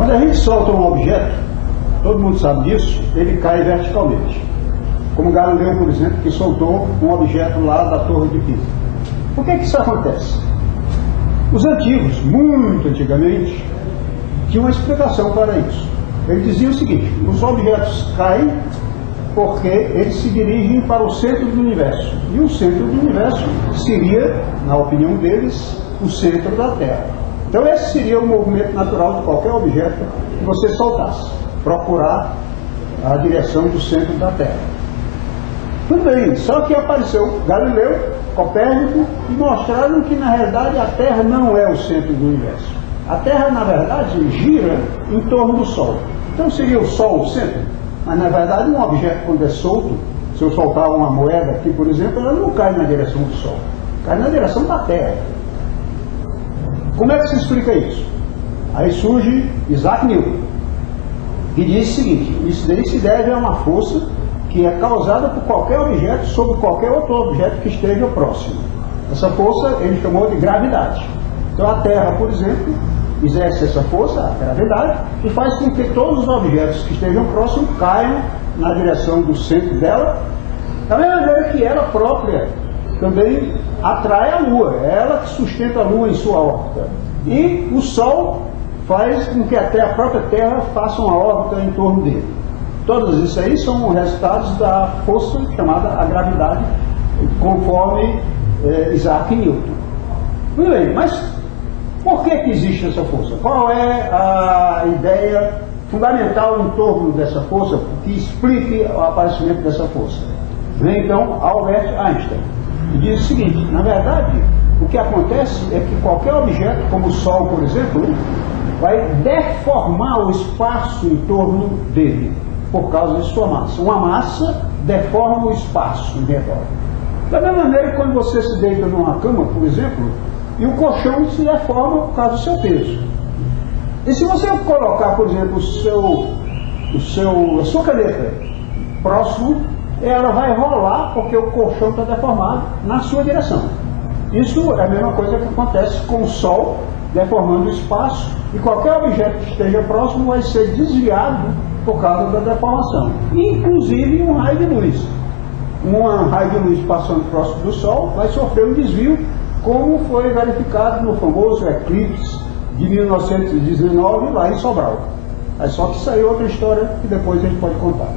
Quando a gente solta um objeto, todo mundo sabe disso, ele cai verticalmente. Como Galileu, por exemplo, que soltou um objeto lá da Torre de Pisa. Por que isso acontece? Os antigos, muito antigamente, tinham uma explicação para isso. Eles diziam o seguinte: os objetos caem porque eles se dirigem para o centro do universo. E o centro do universo seria, na opinião deles, o centro da Terra. Então esse seria o movimento natural de qualquer objeto que você soltasse, procurar a direção do centro da Terra. Tudo bem, só que apareceu Galileu, Copérnico, e mostraram que na realidade a Terra não é o centro do universo. A Terra, na verdade, gira em torno do Sol. Então seria o Sol o centro? Mas na verdade um objeto, quando é solto, se eu soltar uma moeda aqui, por exemplo, ela não cai na direção do Sol, cai na direção da Terra. Como é que se explica isso? Aí surge Isaac Newton, que diz o seguinte: isso daí se deve a uma força que é causada por qualquer objeto sobre qualquer outro objeto que esteja próximo. Essa força ele chamou de gravidade. Então a Terra, por exemplo, exerce essa força, a gravidade, e faz com que todos os objetos que estejam próximos caiam na direção do centro dela, da mesma maneira que ela própria também atrai a Lua, é ela que sustenta a Lua em sua órbita. E o Sol faz com que a própria Terra faça uma órbita em torno dele. Todos isso aí são resultados da força chamada a gravidade, conforme Isaac Newton. Muito bem, mas por que existe essa força? Qual é a ideia fundamental em torno dessa força que explique o aparecimento dessa força? Vem então Albert Einstein e diz o seguinte: na verdade, o que acontece é que qualquer objeto, como o Sol, por exemplo, vai deformar o espaço em torno dele por causa de sua massa. Uma massa deforma o espaço em redor. Da mesma maneira que quando você se deita numa cama, por exemplo, e o colchão se deforma por causa do seu peso. E se você colocar, por exemplo, a sua caneta próximo, ela vai rolar porque o colchão está deformado na sua direção. Isso é a mesma coisa que acontece com o Sol deformando o espaço, e qualquer objeto que esteja próximo vai ser desviado por causa da deformação. Inclusive um raio de luz. Um raio de luz passando próximo do Sol vai sofrer um desvio, como foi verificado no famoso eclipse de 1919 lá em Sobral. É só que saiu outra história que depois a gente pode contar.